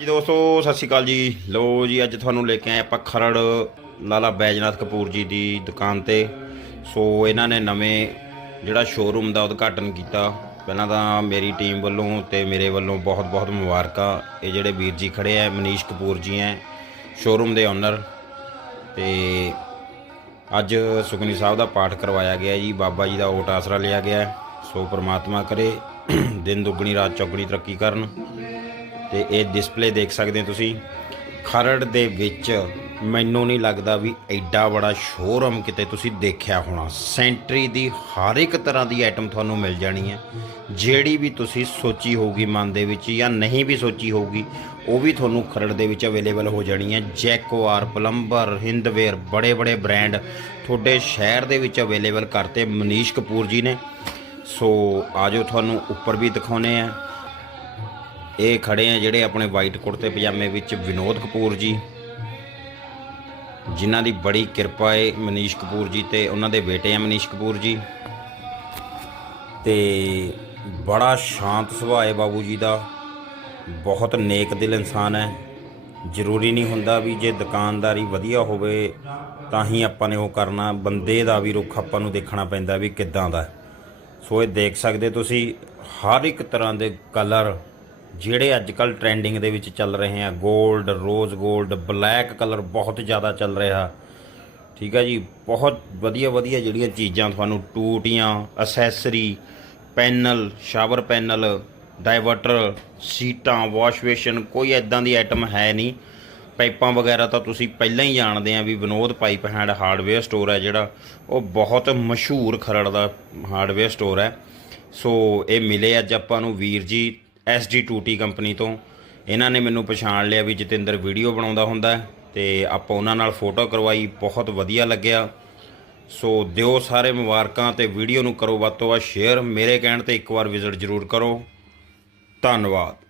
ਜੀ ਦੋਸਤੋ, ਸਤਿ ਸ਼੍ਰੀ ਅਕਾਲ ਜੀ। ਲੋ ਜੀ, ਅੱਜ ਤੁਹਾਨੂੰ ਲੈ ਕੇ ਆਏ ਆਪਾਂ ਖਰੜ ਲਾਲਾ ਬੈਜਨਾਥ ਕਪੂਰ ਜੀ ਦੀ ਦੁਕਾਨ ਤੇ। ਸੋ ਇਹਨਾਂ ਨੇ ਨਵੇਂ ਜਿਹੜਾ ਸ਼ੋਰੂਮ ਦਾ ਉਦਘਾਟਨ ਕੀਤਾ। ਪਹਿਲਾਂ ਤਾਂ ਮੇਰੀ ਟੀਮ ਵੱਲੋਂ ਤੇ ਮੇਰੇ ਵੱਲੋਂ ਬਹੁਤ-ਬਹੁਤ ਮੁਬਾਰਕਾਂ। ਇਹ ਜਿਹੜੇ ਵੀਰ ਜੀ ਖੜੇ ਆ, ਮਨੀਸ਼ ਕਪੂਰ ਜੀ ਹੈ ਸ਼ੋਰੂਮ ਦੇ ਓਨਰ ਤੇ ਅੱਜ ਸੁਖਨੀ ਸਾਹਿਬ ਦਾ ਪਾਠ ਕਰਵਾਇਆ ਗਿਆ ਜੀ। ਬਾਬਾ ਜੀ ਦਾ ਓਟ ਆਸਰਾ ਲਿਆ ਗਿਆ। ਸੋ ਪ੍ਰਮਾਤਮਾ ਕਰੇ, ਦਿਨ ਦੁੱਗਣੀ, ਰਾਤ ਚੌਗਣੀ ਤਰੱਕੀ ਕਰਨ। ਤੇ ਇਹ ਡਿਸਪਲੇ ਦੇਖ ਸਕਦੇ ਹੋ ਤੁਸੀਂ। ਖਰੜ ਦੇ ਵਿੱਚ ਮੈਨੂੰ ਨਹੀਂ ਲੱਗਦਾ ਵੀ ਐਡਾ ਬੜਾ ਸ਼ੋਰੂਮ ਕਿਤੇ ਤੁਸੀਂ ਦੇਖਿਆ ਹੋਣਾ। ਸੈਂਟਰੀ ਦੀ ਹਰ ਇੱਕ ਤਰ੍ਹਾਂ ਦੀ ਆਈਟਮ ਤੁਹਾਨੂੰ ਮਿਲ ਜਾਣੀ ਹੈ। ਜਿਹੜੀ ਵੀ ਤੁਸੀਂ ਸੋਚੀ ਹੋਊਗੀ ਮਨ ਦੇ ਵਿੱਚ ਜਾਂ ਨਹੀਂ ਵੀ ਸੋਚੀ ਹੋਊਗੀ, ਉਹ ਵੀ ਤੁਹਾਨੂੰ ਖਰੜ ਦੇ ਵਿੱਚ ਅਵੇਲੇਬਲ ਹੋ ਜਾਣੀ ਹੈ। ਜੈਕਵਾਰ ਪਲੰਬਰ ਹਿੰਦਵੇਅਰ ਬੜੇ ਬੜੇ ਬ੍ਰਾਂਡ ਤੁਹਾਡੇ ਸ਼ਹਿਰ ਦੇ ਵਿੱਚ ਅਵੇਲੇਬਲ ਕਰਤੇ। ਮਨੀਸ਼ ਕਪੂਰ ਜੀ ਨੇ। ਸੋ ਆਜੋ ਤੁਹਾਨੂੰ ਉੱਪਰ ਵੀ ਦਿਖਾਉਨੇ ਆ ਇਹ ਖੜੇ ਆ ਜਿਹੜੇ ਆਪਣੇ ਵਾਈਟ ਕੁੜਤੇ ਪਜਾਮੇ ਵਿੱਚ ਵਿਨੋਦ ਕਪੂਰ ਜੀ, ਜਿਨ੍ਹਾਂ ਦੀ ਬੜੀ ਕਿਰਪਾ ਹੈ ਮਨੀਸ਼ ਕਪੂਰ ਜੀ ਤੇ ਉਹਨਾਂ ਦੇ ਬੇਟੇ ਆ ਮਨੀਸ਼ ਕਪੂਰ ਜੀ। ਤੇ ਬੜਾ ਸ਼ਾਂਤ ਸੁਭਾਅ ਹੈ ਬਾਬੂ ਜੀ ਦਾ। ਬਹੁਤ ਨੇਕ ਦਿਲ ਇਨਸਾਨ ਹੈ। ਜ਼ਰੂਰੀ ਨਹੀਂ ਹੁੰਦਾ ਵੀ ਜੇ ਦੁਕਾਨਦਾਰੀ ਵਧੀਆ ਹੋਵੇ ਤਾਂ ਹੀ ਆਪਾਂ ਨੇ ਉਹ ਕਰਨਾ। ਬੰਦੇ ਦਾ ਵੀ ਰੁੱਖ ਆਪਾਂ ਨੂੰ ਦੇਖਣਾ ਪੈਂਦਾ ਵੀ ਕਿੱਦਾਂ ਦਾ। ਸੋ ਇਹ ਦੇਖ ਸਕਦੇ ਤੁਸੀਂ, ਹਰ ਇੱਕ ਤਰ੍ਹਾਂ ਦੇ ਕਲਰ ਜਿਹੜੇ ਅੱਜ ਕੱਲ ਟ੍ਰੈਂਡਿੰਗ ਦੇ ਵਿੱਚ ਚੱਲ ਰਹੇ ਆ 골ਡ ਰੋਜ਼ 골ਡ ਬਲੈਕ ਕਲਰ ਬਹੁਤ ਜ਼ਿਆਦਾ ਚੱਲ ਰਿਹਾ। ਠੀਕ ਹੈ ਜੀ, ਬਹੁਤ ਵਧੀਆ ਵਧੀਆ ਜਿਹੜੀਆਂ ਚੀਜ਼ਾਂ ਤੁਹਾਨੂੰ ਟੂਟੀਆਂ accessory panel shower panel diverter ਸੀਟਾਂ ਵਾਸ਼ ਬੇਸ਼ਨ ਕੋਈ ਐਦਾਂ ਦੀ ਆਈਟਮ ਹੈ ਨਹੀਂ। ਪਾਈਪਾਂ ਵਗੈਰਾ ਤਾਂ ਤੁਸੀਂ ਪਹਿਲਾਂ ਹੀ ਜਾਣਦੇ ਆ ਵੀ Vinod pipe hand hardware store ਹੈ ਜਿਹੜਾ, ਉਹ ਬਹੁਤ ਮਸ਼ਹੂਰ ਖਰੜ ਦਾ ਹਾਰਡਵੇਅਰ ਸਟੋਰ ਹੈ। ਸੋ ਇਹ ਮਿਲੇ ਅੱਜ ਆਪਾਂ ਨੂੰ ਵੀਰ ਜੀ SD2T ਕੰਪਨੀ ਤੋਂ। ਇਹਨਾਂ ਨੇ ਮੈਨੂੰ ਪਛਾਣ ਲਿਆ ਵੀ ਜਤਿੰਦਰ ਵੀਡੀਓ ਬਣਾਉਂਦਾ ਹੁੰਦਾ ਹੈ ਤੇ ਆਪਾਂ ਉਹਨਾਂ ਨਾਲ ਫੋਟੋ ਕਰਵਾਈ, ਬਹੁਤ ਵਧੀਆ ਲੱਗਿਆ। ਸੋ ਦਿਓ ਸਾਰੇ ਮੁਬਾਰਕਾਂ ਤੇ ਵੀਡੀਓ ਨੂੰ ਕਰੋ ਵੱਧ ਤੋਂ ਵੱਧ ਸ਼ੇਅਰ। ਮੇਰੇ ਕਹਿਣ ਤੇ ਇੱਕ ਵਾਰ ਵਿਜ਼ਿਟ ਜ਼ਰੂਰ ਕਰੋ। ਧੰਨਵਾਦ।